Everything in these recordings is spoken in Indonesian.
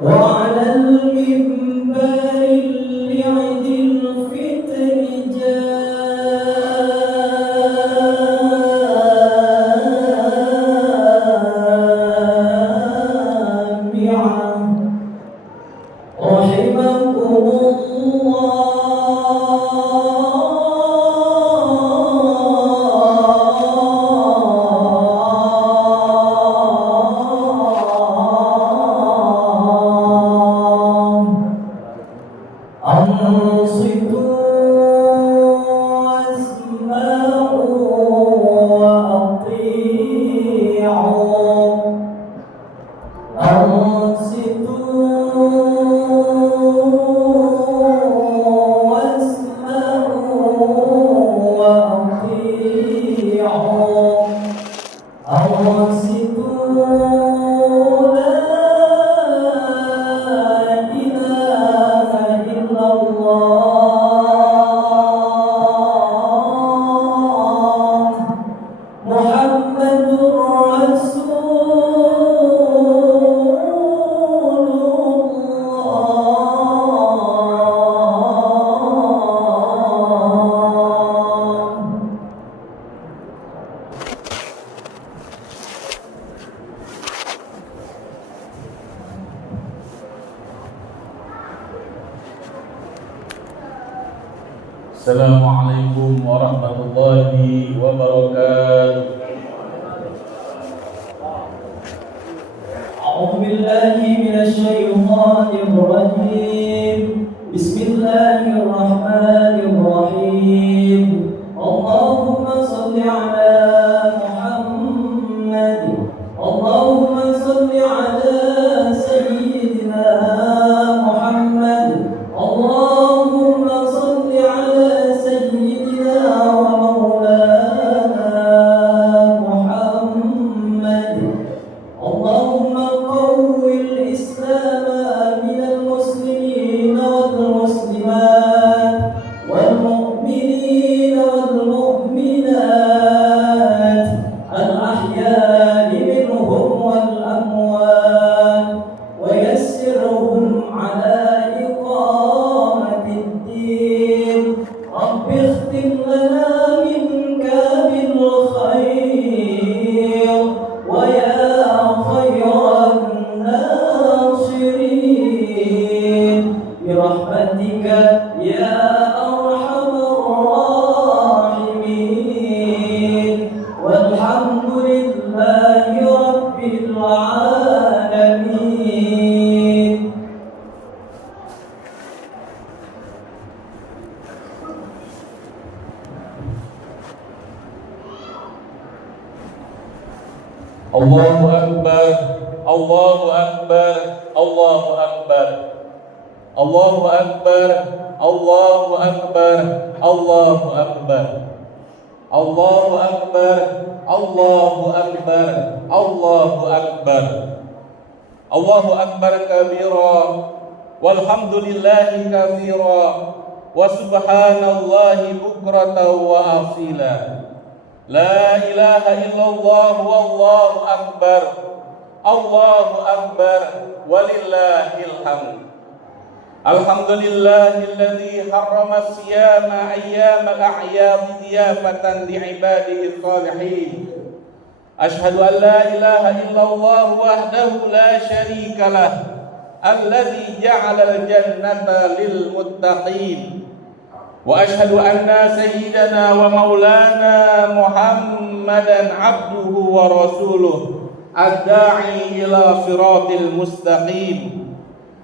وعلى المنبر لعد الفطر جامعا رحمكم أنصتوا واسمعوا وأطيعوا أنصتوا واسمعوا وأطيعوا أنصتوا Assalamualaikum warahmatullahi wabarakatuh. أعوذ بالله من الشيطان الرجيم بسم الله الرحمن الرحيم اللهم صل على محمد اللهم صل على سيدنا محمد اللهم صل على سيدنا ومولانا محمد اللهم قو الإسلام من المسلمين والمسلمات والمؤمنين والمؤمنات الأحياء منهم والأموات ويسرهم على إقامة الدين رب اختم لنا منك بالخير ويا خير الناصرين برحمتك يا أرحم الراحمين والحمد لله رب العالمين. Allahu Akbar, Allahu Akbar, Allahu Akbar, Allahu Akbar, Allahu Akbar, Allahu Akbar, Allahu Akbar, Allahu Akbar, Allahu Akbar, Allahu Akbar kabira, walhamdulillahi katsira, wa subhanallahi bukratan wa asila. La ilaha illallah wallahu akbar, Allahu akbar, walillahil hamd. Alhamdulillahilladzi harrama siyama ayyamal a'yad diyafatan li'ibadihi shalihin. Ashhadu an la ilaha illallah wahdahu la syarika lah, alladzi ja'ala al-jannata lil muttaqin. Wa ashhadu anna sayyidana wa maulana Muhammadan abduhu wa rasuluh ad-da'i ila siratil mustaqim.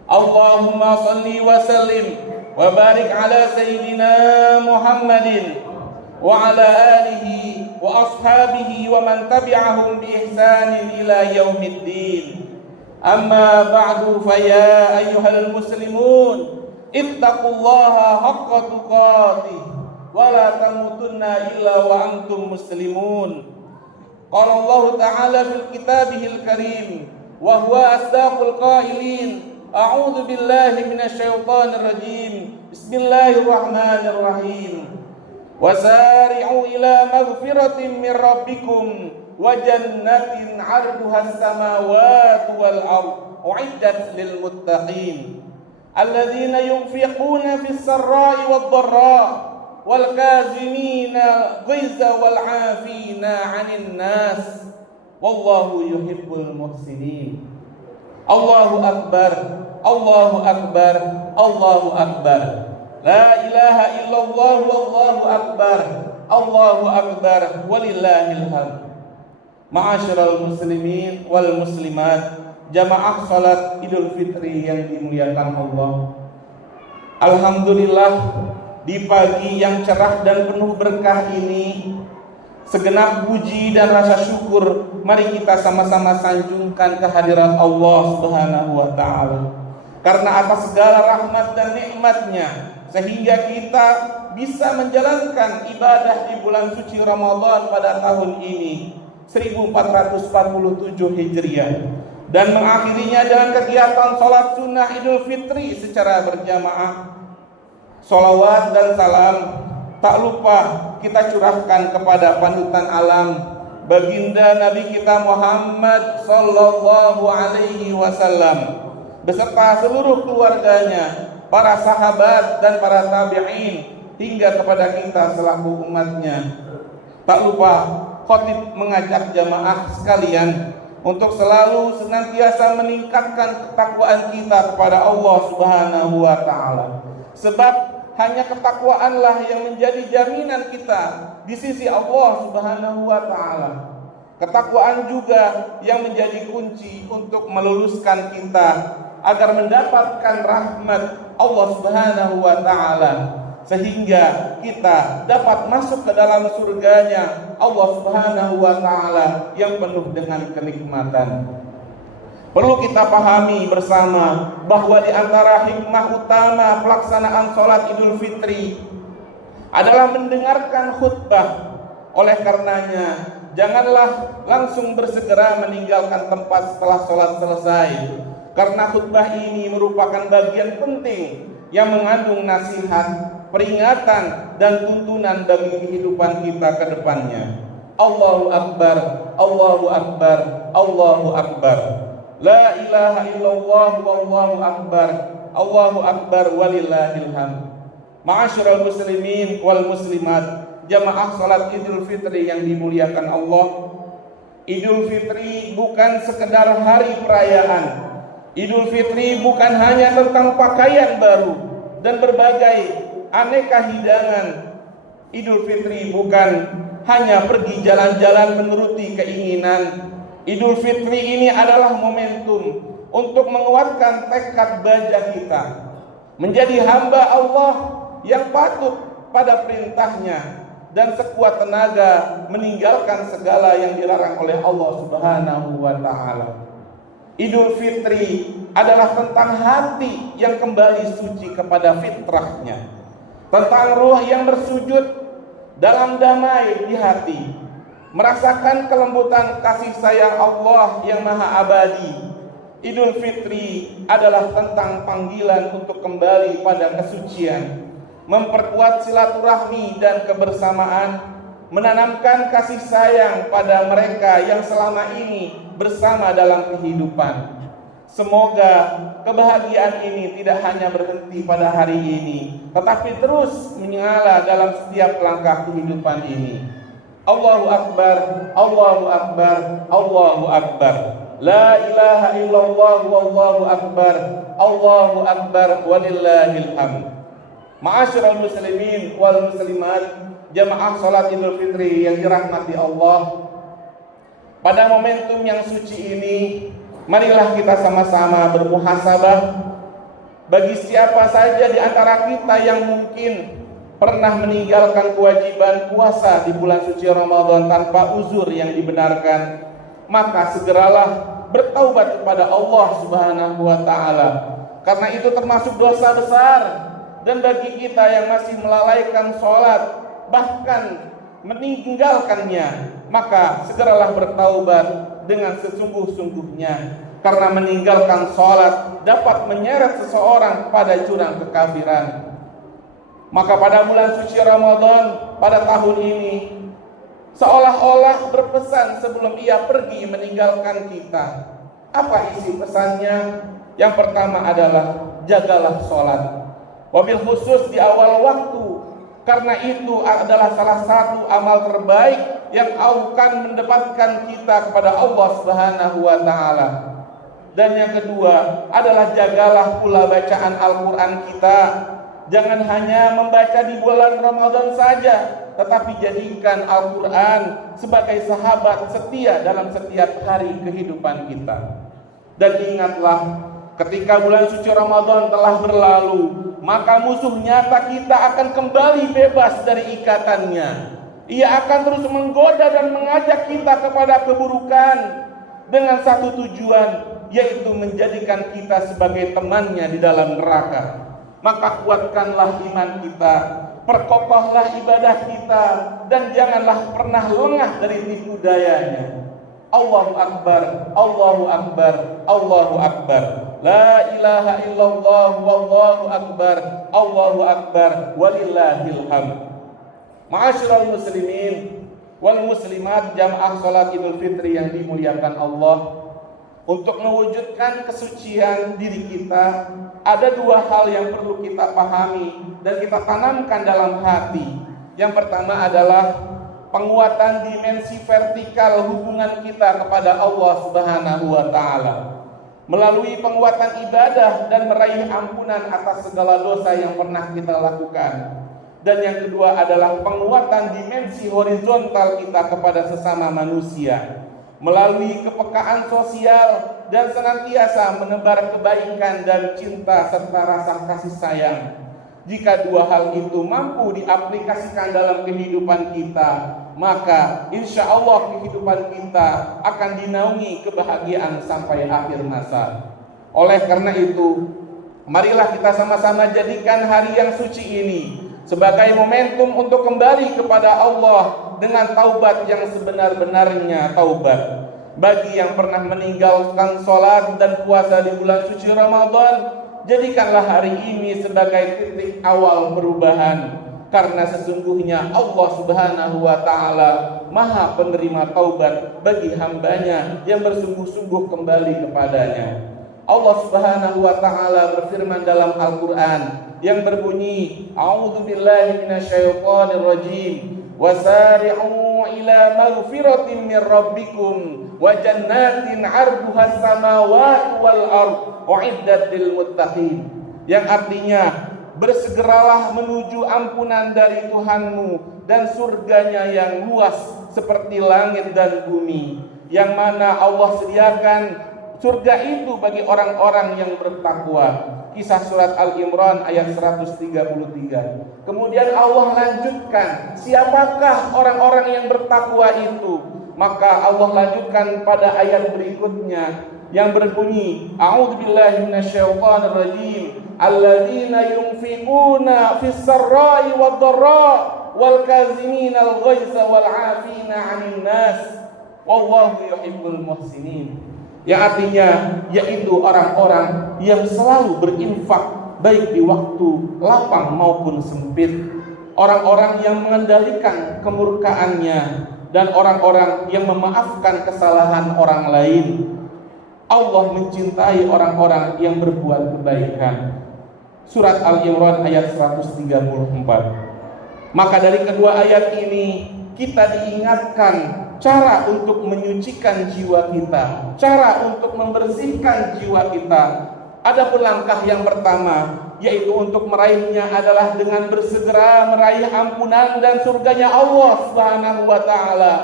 Allahumma salli wa sallim wa barik ala sayyidina Muhammadin wa ala alihi wa ashabihi wa man tabi'ahum bi ihsanin ila yaumiddin. Amma ba'du, fa ya ayyuhal muslimun ittaqullaha haqqa tuqatih wa la tamutunna illa wa antum muslimun. Qala Allah ta'ala fil kitabihil karim wa huwa asdaqul qailin. A'udzu billahi minasy syaithanir rajim. Bismillahirrahmanirrahim. Wasari'u ila maghfiratin min rabbikum wa jannatin 'arduhas samawati wal ardh uiddat lil muttaqin alladzina yunfiquna fis sarra'i wad dharra wal kazimina ghaiza wal 'afina 'anil nas wallahu yuhibbul muhsinin. Allahu akbar, Allahu akbar, Allahu akbar. La ilaha illallah wallahu akbar, Allahu akbar walillahil hamd. Ma'asyiral muslimin wal muslimat, jamaah salat Idul Fitri yang dimuliakan Allah. Alhamdulillah, di pagi yang cerah dan penuh berkah ini, segenap puji dan rasa syukur mari kita sama-sama sanjungkan kehadirat Allah Subhanahu wa taala. Karena atas segala rahmat dan nikmatnya sehingga kita bisa menjalankan ibadah di bulan suci Ramadan pada tahun ini 1447 Hijriah dan mengakhirinya dengan kegiatan sholat sunnah Idul Fitri secara berjamaah. Sholawat dan salam tak lupa kita curahkan kepada panutan alam, baginda Nabi kita Muhammad sallallahu alaihi wasallam beserta seluruh keluarganya, para sahabat dan para tabi'in hingga kepada kita selaku umatnya. Tak lupa khatib mengajak jamaah sekalian untuk selalu senantiasa meningkatkan ketakwaan kita kepada Allah Subhanahu wa taala. Sebab hanya ketakwaanlah yang menjadi jaminan kita di sisi Allah Subhanahu wa taala. Ketakwaan juga yang menjadi kunci untuk meluluskan kita agar mendapatkan rahmat Allah Subhanahu wa taala sehingga kita dapat masuk ke dalam surganya Allah Subhanahu wa taala yang penuh dengan kenikmatan. Perlu kita pahami bersama bahwa di antara hikmah utama pelaksanaan sholat Idul Fitri adalah mendengarkan khutbah. Oleh karenanya, janganlah langsung bersegera meninggalkan tempat setelah sholat selesai, karena khutbah ini merupakan bagian penting yang mengandung nasihat, peringatan, dan tuntunan bagi kehidupan kita ke depannya. Allahu Akbar, Allahu Akbar, Allahu Akbar. La ilaha illallah wallahu akbar, Allahu akbar walillahil hamd. Ma'asyiral muslimin wal muslimat, jamaah salat Idul Fitri yang dimuliakan Allah. Idul Fitri bukan sekedar hari perayaan. Idul Fitri bukan hanya tentang pakaian baru dan berbagai aneka hidangan. Idul Fitri bukan hanya pergi jalan-jalan menuruti keinginan. Idul Fitri ini adalah momentum untuk menguatkan tekad baja kita menjadi hamba Allah yang patuh pada perintahnya dan sekuat tenaga meninggalkan segala yang dilarang oleh Allah Subhanahu wa taala. Idul Fitri adalah tentang hati yang kembali suci kepada fitrahnya, tentang ruh yang bersujud dalam damai di hati, merasakan kelembutan kasih sayang Allah yang maha abadi. Idul Fitri adalah tentang panggilan untuk kembali pada kesucian, memperkuat silaturahmi dan kebersamaan, menanamkan kasih sayang pada mereka yang selama ini bersama dalam kehidupan. Semoga kebahagiaan ini tidak hanya berhenti pada hari ini, tetapi terus menyala dalam setiap langkah kehidupan ini. Allahu Akbar, Allahu Akbar, Allahu Akbar. La ilaha illallah wallahu akbar, Allahu akbar walillahil hamd. Ma'asyiral muslimin wal muslimat, jamaah salat Idul Fitri yang dirahmati Allah. Pada momentum yang suci ini, marilah kita sama-sama bermuhasabah bagi siapa saja di antara kita yang mungkin pernah meninggalkan kewajiban puasa di bulan suci Ramadan tanpa uzur yang dibenarkan, maka segeralah bertaubat kepada Allah Subhanahu wa taala. Karena itu termasuk dosa besar, dan bagi kita yang masih melalaikan sholat bahkan meninggalkannya, maka segeralah bertaubat dengan sesungguh-sungguhnya, karena meninggalkan sholat dapat menyeret seseorang pada jurang kekafiran. Maka pada bulan suci Ramadan pada tahun ini seolah-olah berpesan sebelum ia pergi meninggalkan kita, Apa isi pesannya? Yang pertama adalah jagalah sholat, wabil khusus di awal waktu, karena itu adalah salah satu amal terbaik yang akan mendapatkan kita kepada Allah Subhanahu wa Ta'ala. Dan yang kedua adalah jagalah pula bacaan Al-Quran kita. Jangan hanya membaca di bulan Ramadan saja, tetapi jadikan Al-Quran sebagai sahabat setia dalam setiap hari kehidupan kita. Dan ingatlah, ketika bulan suci Ramadan telah berlalu, maka musuh nyata kita akan kembali bebas dari ikatannya. Ia akan terus menggoda dan mengajak kita kepada keburukan dengan satu tujuan, yaitu menjadikan kita sebagai temannya di dalam neraka. Maka kuatkanlah iman kita, perkokohlah ibadah kita, dan janganlah pernah lengah dari tipu dayanya. Allahu Akbar, Allahu Akbar, Allahu Akbar. La ilaha illallah, wallahu akbar, Allahu akbar, walillahil hamd. Ma'asyiral muslimin wal muslimat, jamaah salat Idul Fitri yang dimuliakan Allah. Untuk mewujudkan kesucian diri kita, ada dua hal yang perlu kita pahami dan kita tanamkan dalam hati. Yang pertama adalah penguatan dimensi vertikal hubungan kita kepada Allah Subhanahu wa Ta'ala melalui penguatan ibadah dan meraih ampunan atas segala dosa yang pernah kita lakukan. Dan yang kedua adalah penguatan dimensi horizontal kita kepada sesama manusia melalui kepekaan sosial dan senantiasa menebar kebaikan dan cinta serta rasa kasih sayang. Jika dua hal itu mampu diaplikasikan dalam kehidupan kita, maka insya Allah kehidupan kita akan dinaungi kebahagiaan sampai akhir masa. Oleh karena itu, marilah kita sama-sama jadikan hari yang suci ini sebagai momentum untuk kembali kepada Allah dengan taubat yang sebenar-benarnya taubat. Bagi yang pernah meninggalkan sholat dan puasa di bulan suci Ramadan, jadikanlah hari ini sebagai titik awal perubahan, karena sesungguhnya Allah Subhanahu wa Ta'ala Maha penerima taubat bagi hambanya yang bersungguh-sungguh kembali kepadanya. Allah Subhanahu wa Ta'ala berfirman dalam Al-Quran yang berbunyi, A'udzubillahi minasyaitonir rajim, wasari'u ila maghfiratin min rabbikum wa jannatin 'arduhas samawati wal ardh u'iddat lil muttaqin. Yang artinya, bersegeralah menuju ampunan dari Tuhanmu dan surganya yang luas seperti langit dan bumi, yang mana Allah sediakan surga itu bagi orang-orang yang bertakwa. Kisah surat Al-Imran ayat 133. Kemudian Allah lanjutkan, siapakah orang-orang yang bertakwa itu? Maka Allah lanjutkan pada ayat berikutnya yang berbunyi, A'udzubillahi minasyaitonir rajim, alladzina yunfiquna fis sarra'i wad dharra wal kaziminal ghaitha wal 'afina 'anil nas wallahu yuhibbul muhsinin. Yang artinya yaitu orang-orang yang selalu berinfak baik di waktu lapang maupun sempit, orang-orang yang mengendalikan kemurkaannya, dan orang-orang yang memaafkan kesalahan orang lain. Allah mencintai orang-orang yang berbuat kebaikan. Surat Al-Imran ayat 134. Maka dari kedua ayat ini kita diingatkan cara untuk menyucikan jiwa kita, cara untuk membersihkan jiwa kita. Adapun langkah yang pertama, yaitu untuk meraihnya adalah dengan bersegera meraih ampunan dan surganya Allah Subhanahu wa Ta'ala,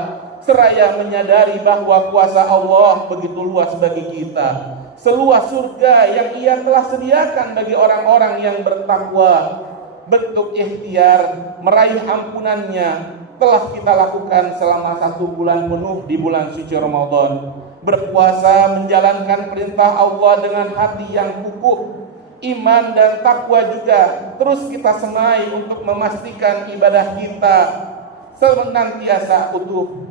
seraya menyadari bahwa kuasa Allah begitu luas bagi kita, seluas surga yang Ia telah sediakan bagi orang-orang yang bertakwa. Bentuk ikhtiar meraih ampunannya telah kita lakukan selama 1 bulan penuh di bulan suci Ramadan. Berpuasa menjalankan perintah Allah dengan hati yang kukuh, iman dan takwa juga terus kita semai untuk memastikan ibadah kita senantiasa utuh.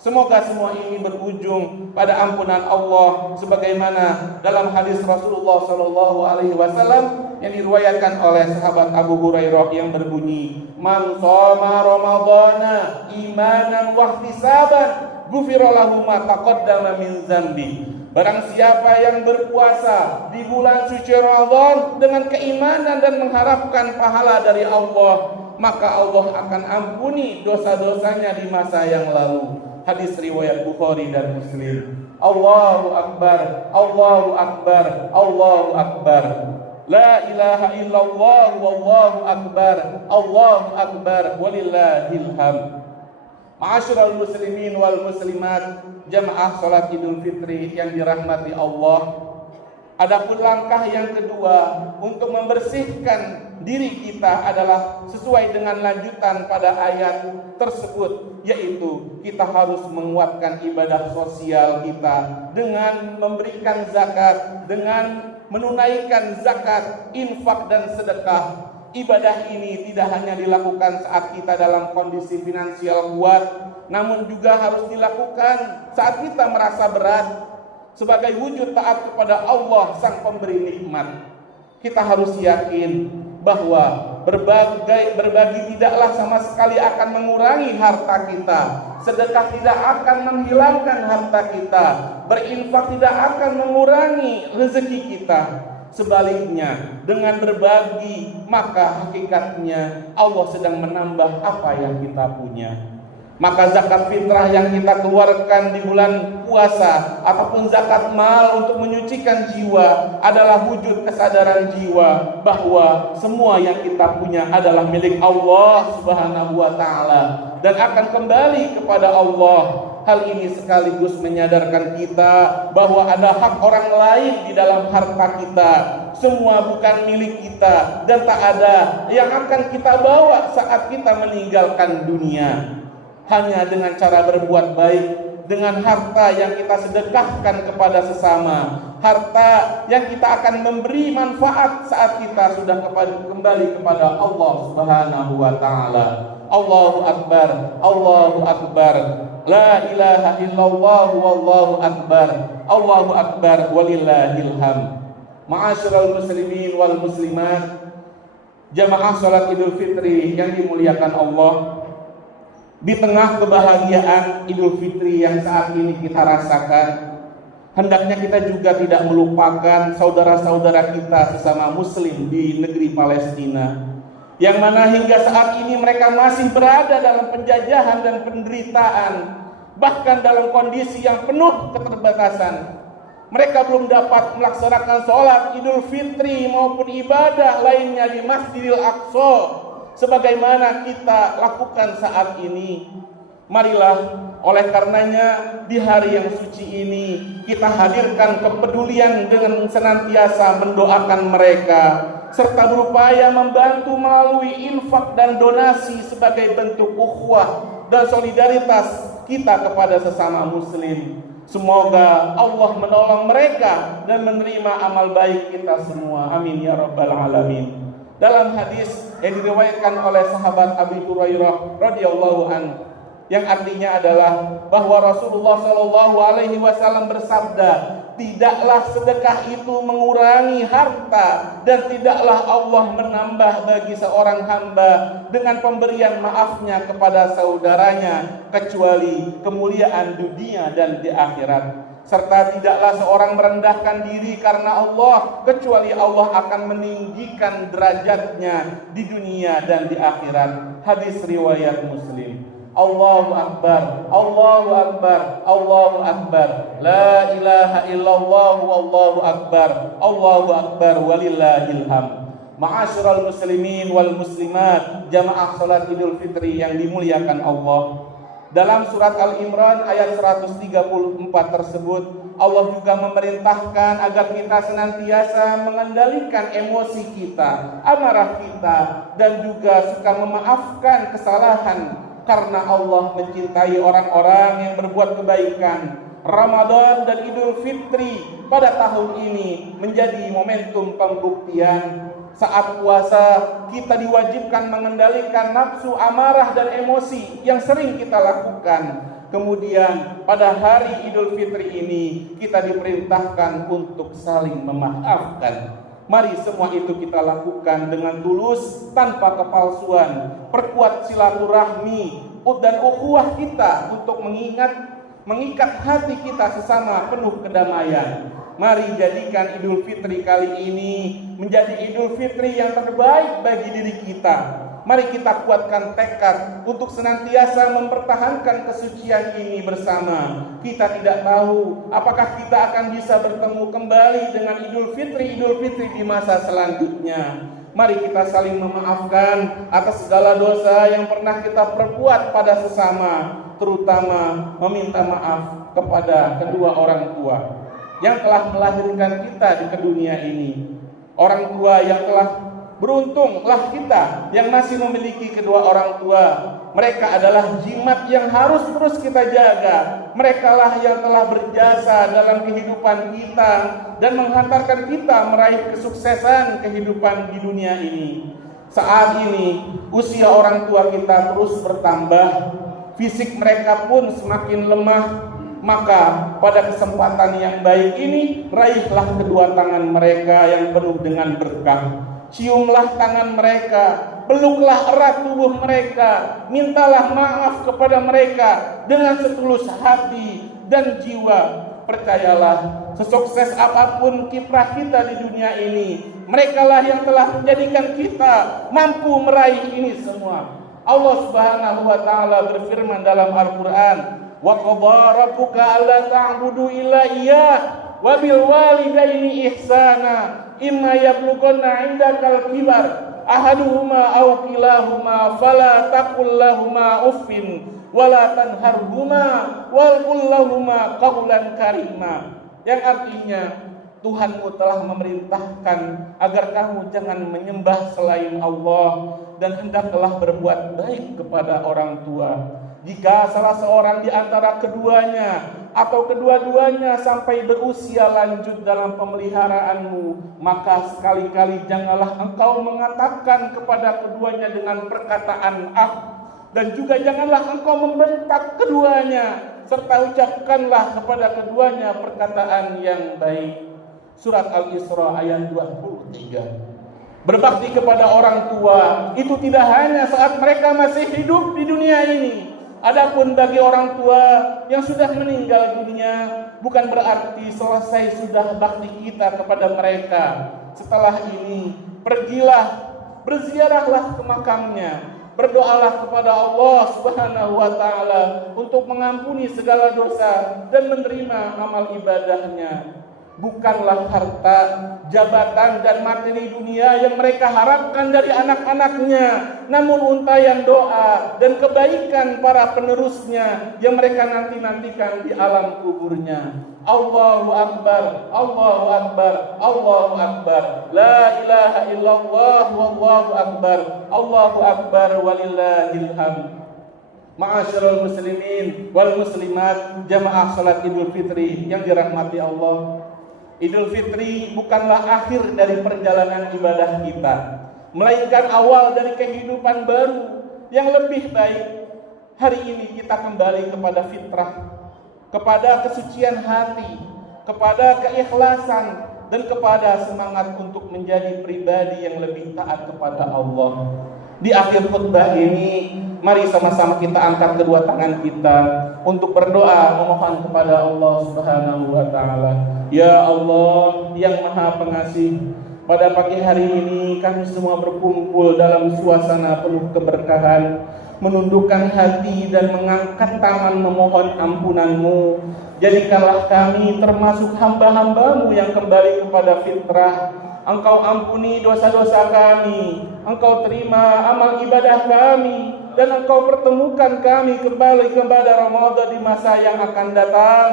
Semoga semua ini berujung pada ampunan Allah, sebagaimana dalam hadis Rasulullah SAW yang diriwayatkan oleh sahabat Abu Hurairah yang berbunyi, Man shoma Ramadana imanan wa ihtisaban ghufira lahu ma taqaddama min dzambi. Barang siapa yang berpuasa di bulan suci Ramadan dengan keimanan dan mengharapkan pahala dari Allah, maka Allah akan ampuni dosa-dosanya di masa yang lalu. Hadis riwayat Bukhari dan Muslim. Allahu Akbar, Allahu Akbar, Allahu Akbar. La ilaha illallah wallahu akbar, Allahu akbar, walillahil hamd. Ma'asyiral muslimin wal muslimat, jamaah salat Idul Fitri yang dirahmati Allah. Adapun langkah yang kedua untuk membersihkan diri kita adalah sesuai dengan lanjutan pada ayat tersebut, yaitu kita harus menguatkan ibadah sosial kita dengan memberikan zakat, dengan menunaikan zakat, infak dan sedekah. Ibadah ini tidak hanya dilakukan saat kita dalam kondisi finansial kuat, namun juga harus dilakukan saat kita merasa berat, sebagai wujud taat kepada Allah sang pemberi nikmat. Kita harus yakin bahwa berbagi tidaklah sama sekali akan mengurangi harta kita, sedekah tidak akan menghilangkan harta kita, berinfak tidak akan mengurangi rezeki kita. Sebaliknya, dengan berbagi, maka hakikatnya Allah sedang menambah apa yang kita punya. Maka zakat fitrah yang kita keluarkan di bulan puasa ataupun zakat mal untuk menyucikan jiwa adalah wujud kesadaran jiwa bahwa semua yang kita punya adalah milik Allah Subhanahu wa taala dan akan kembali kepada Allah. Hal ini sekaligus menyadarkan kita bahwa ada hak orang lain di dalam harta kita. Semua bukan milik kita dan tak ada yang akan kita bawa saat kita meninggalkan dunia. Hanya dengan cara berbuat baik, dengan harta yang kita sedekahkan kepada sesama, harta yang kita akan memberi manfaat saat kita sudah kembali kepada Allah Subhanahu wa taala. Allahu Akbar, Allahu Akbar. La ilaha illallah wallahu akbar, Allahu akbar, walillahil hamd. Ma'asyiral muslimin wal muslimat, jamaah salat Idul Fitri yang dimuliakan Allah. Di tengah kebahagiaan Idul Fitri yang saat ini kita rasakan, hendaknya kita juga tidak melupakan saudara-saudara kita sesama muslim di negeri Palestina, yang mana hingga saat ini mereka masih berada dalam penjajahan dan penderitaan, bahkan dalam kondisi yang penuh keterbatasan. Mereka belum dapat melaksanakan sholat Idul Fitri maupun ibadah lainnya di Masjidil Aqsa sebagaimana kita lakukan saat ini. Marilah oleh karenanya di hari yang suci ini kita hadirkan kepedulian dengan senantiasa mendoakan mereka serta berupaya membantu melalui infak dan donasi sebagai bentuk ukhuwah dan solidaritas kita kepada sesama muslim. Semoga Allah menolong mereka dan menerima amal baik kita semua. Amin ya rabbal alamin. Dalam hadis yang diriwayatkan oleh sahabat Abi Hurairah radhiyallahu anhu, yang artinya adalah bahwa Rasulullah Shallallahu Alaihi Wasallam bersabda, tidaklah sedekah itu mengurangi harta dan tidaklah Allah menambah bagi seorang hamba dengan pemberian maafnya kepada saudaranya kecuali kemuliaan dunia dan di akhirat. Serta tidaklah seorang merendahkan diri karena Allah kecuali Allah akan meninggikan derajatnya di dunia dan di akhirat. Hadis riwayat Muslim. Allahu Akbar, Allahu Akbar, Allahu Akbar. La ilaha illallah wallahu akbar, Allahu Akbar, walillahil hamd. Ma'asyiral muslimin wal muslimat, jamaah salat Idul Fitri yang dimuliakan Allah. Dalam surat Al-Imran ayat 134 tersebut, Allah juga memerintahkan agar kita senantiasa mengendalikan emosi kita, amarah kita, dan juga suka memaafkan kesalahan karena Allah mencintai orang-orang yang berbuat kebaikan. Ramadan dan Idul Fitri pada tahun ini menjadi momentum pembuktian. Saat puasa kita diwajibkan mengendalikan nafsu amarah dan emosi yang sering kita lakukan. Kemudian pada hari Idul Fitri ini kita diperintahkan untuk saling memaafkan. Mari semua itu kita lakukan dengan tulus tanpa kepalsuan. Perkuat silaturahmi dan ukhuwah kita untuk mengingat mengikat hati kita sesama penuh kedamaian. Mari jadikan Idul Fitri kali ini menjadi Idul Fitri yang terbaik bagi diri kita. Mari kita kuatkan tekad untuk senantiasa mempertahankan kesucian ini bersama. Kita tidak tahu apakah kita akan bisa bertemu kembali dengan Idul Fitri di masa selanjutnya. Mari kita saling memaafkan atas segala dosa yang pernah kita perbuat pada sesama, terutama meminta maaf kepada kedua orang tua yang telah melahirkan kita di dunia ini. Orang tua yang telah beruntunglah kita yang masih memiliki kedua orang tua. Mereka adalah jimat yang harus terus kita jaga. Merekalah yang telah berjasa dalam kehidupan kita dan menghantarkan kita meraih kesuksesan kehidupan di dunia ini. Saat ini usia orang tua kita terus bertambah, fisik mereka pun semakin lemah. Maka pada kesempatan yang baik ini, raihlah kedua tangan mereka yang penuh dengan berkah. Ciumlah tangan mereka, peluklah erat tubuh mereka, mintalah maaf kepada mereka dengan setulus hati dan jiwa. Percayalah, sesukses apapun kiprah kita di dunia ini, merekalah yang telah menjadikan kita mampu meraih ini semua. Allah Subhanahu wa taala berfirman dalam Al-Qur'an, wa qadha rabbuka alla ta'budu illa iyyah wa bil walidaini ihsana imma yablughanna 'indakal kibar ahaduhuma aw kilahuma fala taqul lahumu uffin wala tanharhuma wal qul lahumu qawlan karima. Yang artinya Tuhanmu telah memerintahkan agar kamu jangan menyembah selain Allah dan hendaklah berbuat baik kepada orang tua. Jika salah seorang di antara keduanya atau kedua-duanya sampai berusia lanjut dalam pemeliharaanmu, maka sekali-kali janganlah engkau mengatakan kepada keduanya dengan perkataan dan juga janganlah engkau membentak keduanya, serta ucapkanlah kepada keduanya perkataan yang baik. Surat Al-Isra ayat 23. Berbakti kepada orang tua itu tidak hanya saat mereka masih hidup di dunia ini. Adapun bagi orang tua yang sudah meninggal dunia, bukan berarti selesai sudah bakti kita kepada mereka. Setelah ini, pergilah, berziarahlah ke makamnya, berdoalah kepada Allah Subhanahu wa taala untuk mengampuni segala dosa dan menerima amal ibadahnya. Bukanlah harta, jabatan, dan materi dunia yang mereka harapkan dari anak-anaknya, namun untayan doa dan kebaikan para penerusnya yang mereka nanti-nantikan di alam kuburnya. Allahu Akbar, Allahu Akbar, Allahu Akbar, la ilaha illallah, wallahu akbar, Allahu Akbar, walillahil hamd. Ma'asyiral muslimin wal muslimat, jamaah salat Idul Fitri yang dirahmati Allah. Idul Fitri bukanlah akhir dari perjalanan ibadah kita, melainkan awal dari kehidupan baru yang lebih baik. Hari ini kita kembali kepada fitrah, kepada kesucian hati, kepada keikhlasan, dan kepada semangat untuk menjadi pribadi yang lebih taat kepada Allah. Di akhir khutbah ini, mari sama-sama kita angkat kedua tangan kita untuk berdoa memohon kepada Allah Subhanahu wa taala. Ya Allah yang Maha Pengasih, pada pagi hari ini kami semua berkumpul dalam suasana penuh keberkahan, menundukkan hati dan mengangkat tangan memohon ampunan-Mu. Jadikanlah kami termasuk hamba-hamba-Mu yang kembali kepada fitrah. Engkau ampuni dosa-dosa kami, Engkau terima amal ibadah kami, dan Engkau pertemukan kami kembali kepada Ramadan di masa yang akan datang.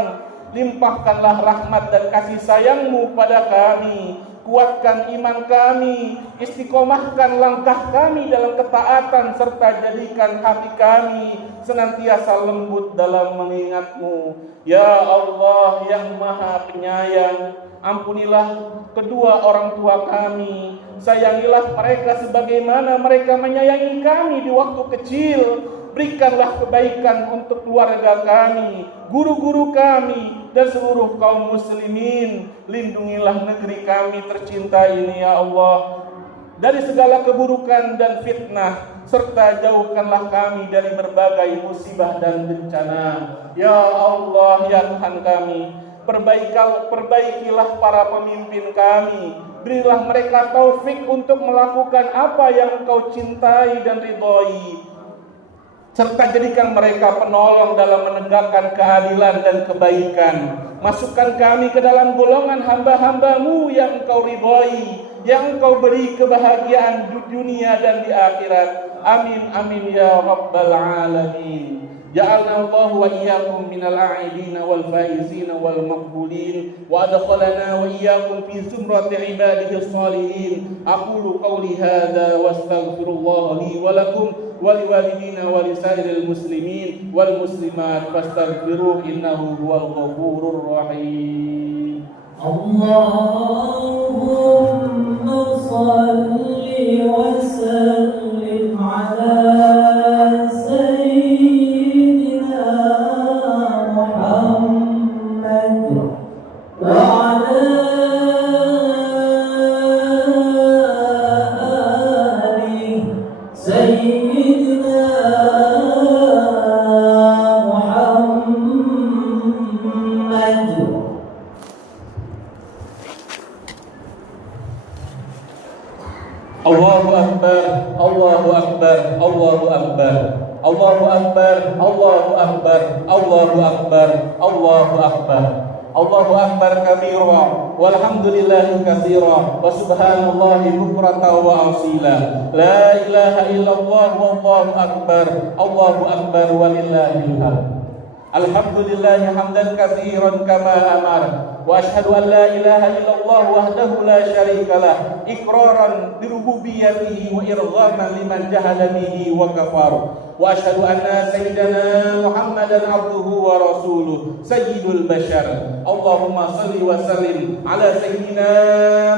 Limpahkanlah rahmat dan kasih sayang-Mu pada kami, kuatkan iman kami, istiqomahkan langkah kami dalam ketaatan, serta jadikan hati kami senantiasa lembut dalam mengingat-Mu. Ya Allah yang Maha Penyayang, ampunilah kedua orang tua kami, sayangilah mereka sebagaimana mereka menyayangi kami di waktu kecil. Berikanlah kebaikan untuk keluarga kami, guru-guru kami, dan seluruh kaum muslimin. Lindungilah negeri kami tercinta ini ya Allah dari segala keburukan dan fitnah, serta jauhkanlah kami dari berbagai musibah dan bencana. Ya Allah, ya Tuhan kami, perbaikilah para pemimpin kami, berilah mereka taufik untuk melakukan apa yang Engkau cintai dan ridhoi, serta jadikan mereka penolong dalam menegakkan keadilan dan kebaikan. Masukkan kami ke dalam golongan hamba-hamba-Mu yang Engkau ridhoi, yang Engkau beri kebahagiaan di dunia dan di akhirat. Amin amin ya rabbal alamin. Ja'alna Allah wa iyyakum minal a'idin wal faizin wal maqbulin wa adkhalana wa iyyakum fi zumrati ibadihi shalihin. Aqulu qawli hadza wa astaghfirullah li wa lakum wa liwalidina wa lisairil muslimin wal muslimat fastaghfiruhu innahu huwal ghafurur rahim. Allahumma salli wa sallim ala sayyidina Muhammad wa ala ali sayyidina Muhammad. Allahu Akbar, Allahu Akbar, Allahu Akbar, Allahu Akbar, Allahu Akbar, Allahu Akbar, Allahu Akbar, Allahu Akbar kabira, walhamdulillahi katsira, wa subhanallahi bukratan wa asila. La ilaha illallah wallahu akbar, Allahu akbar walillahil hamd. Alhamdulillahi hamdan katsiran kama amara. Wa ashhadu an la ilaha illallah wahdahu la syarika lah, iqraran bi rububiyyatihi wa irghaman liman jahada bihi wa kafar. Wa ashhadu anna sayyidana Muhammadan abduhu wa rasuluh sayyidul bashar. Allahumma salli wa sallim ala sayyidina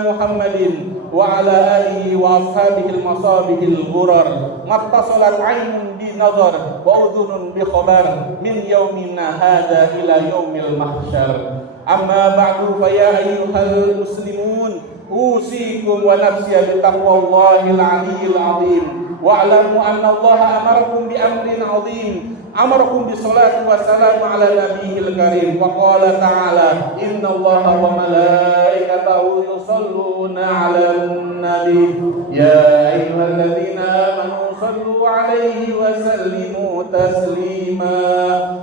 Muhammadin wa ala alihi wa ashabihi al-masabihil ghurar. Mattasalat 'ainun bi nazar wa udhunun bi khabar min yaumina hadza ila yaumil mahsyar. Amma ba'du fa ya ayyuhal muslimun usikum wa nafsiya bi taqwallahil 'aliyyil 'azim wa'lamu anna Allah amarakum bi amrin 'azim amarakum bi salati wa salam 'ala nabiyil karim wa qala ta'ala innallaha wa malaikatahu yusalluna 'alan nabi ya ayyuhalladzina amanu sallu 'alaihi wa sallimu taslima.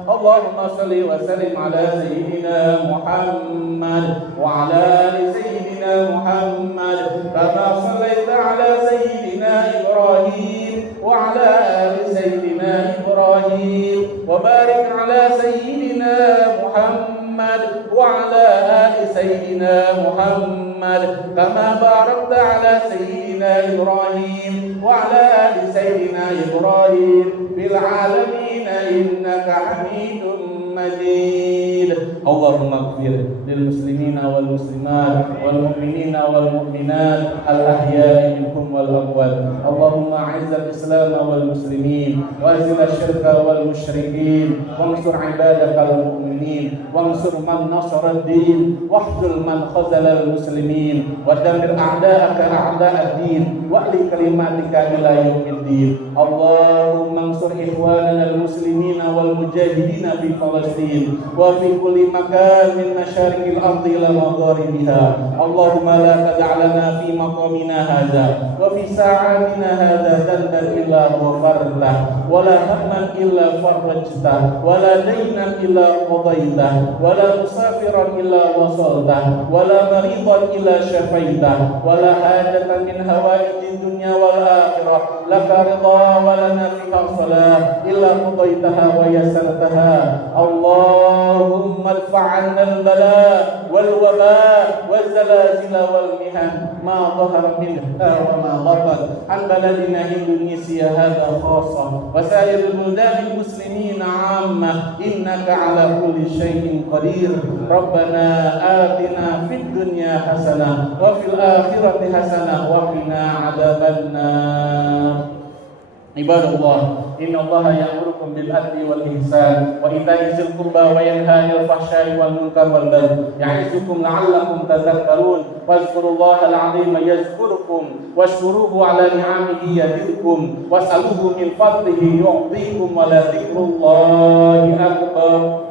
Allahumma salli wa sallim 'ala sayyidina Muhammad wa 'ala ali sayyidina Muhammad kama sallaita 'ala sayyidina Ibrahim wa 'ala ali sayyidina Ibrahim wa barik 'ala sayyidina Muhammad wa 'ala ali sayyidina Muhammad kama barakta 'ala sayyidina Ibrahim wa 'ala ali sayyidina Ibrahim fil 'alamin innaka Hamidum Majid. Allahumma ighfir lil muslimina wal muslimat wal mu'minina wal mu'minat al ahya'i minhum wal amwat. Allahumma a'izzal islam wal muslimin wa azil asyirka wal musyrikin wansur ibadakal mu'minin wansur man nasara ad-din wahdul man khazala al muslimin wa damir a'da'aka a'da' ad-din wa li kalimatika ila yaumiddin. Allahumma ansur ikhwanana al muslimina wal mujahidina fi Palestin wa fi kulli makan min masyariqil ardi ila magharibiha. Allahumma la tad'alana fi maqamina hadza wa fi sa'atina hadza dhanban illa ghafarta wa la hamman illa farajta wa la daynan illa qadayta wa la musafiran illa wasalta wa la maridan illa shafaita wa la hajatan min hawaijid dunya wal akhirah laka ridha wa lana fiha salah illa qadaytaha wa yassartaha. Allahumma adfa'anna al-bala wal waba wal zalazil wal mihan ma dhahara minha wa ma batan an baladina Indonesia hadha khassa wa sa'iril buldanil muslimin 'amma innaka 'ala kulli syai'in qadir. Rabbana atina fid dunya hasanah wa fil akhirati hasanah wa qina adzabannar. Allahumma salli wa sallim ala sayyidina Muhammadin wa ala alihi wa ashabihi al-masabihil ghurar. Mattasalat 'ainun bi nazar wa udhunun bi khabar min yawmina hadza ila yawmil mahsyar. Allahumma ighfir lil muslimina wal muslimat wal mu'minina wal mu'minat al ahya'i minhum wal amwat. Allahumma salli wa sallim ala sayyidina Muhammadin wa ala alihi wa ashabihi al-masabihil ghurar. Mattasalat 'ainun bi nazar wa udhunun bi khabar min yawmina hadza ila yawmil mahsyar. Ibadallah, innallaha ya'murukum bil adli wal ihsan wa ita'i dzil qurba wa yanha 'anil fahsya'i wal munkar wal baghi ya'izukum la'allakum tadhakkarun wazkurullaha al-'azima yazkurukum washkuruhu 'ala ni'amihi yazidkum was'aluhu min fadlihi yu'tikum wa la dzikrullahi akbar.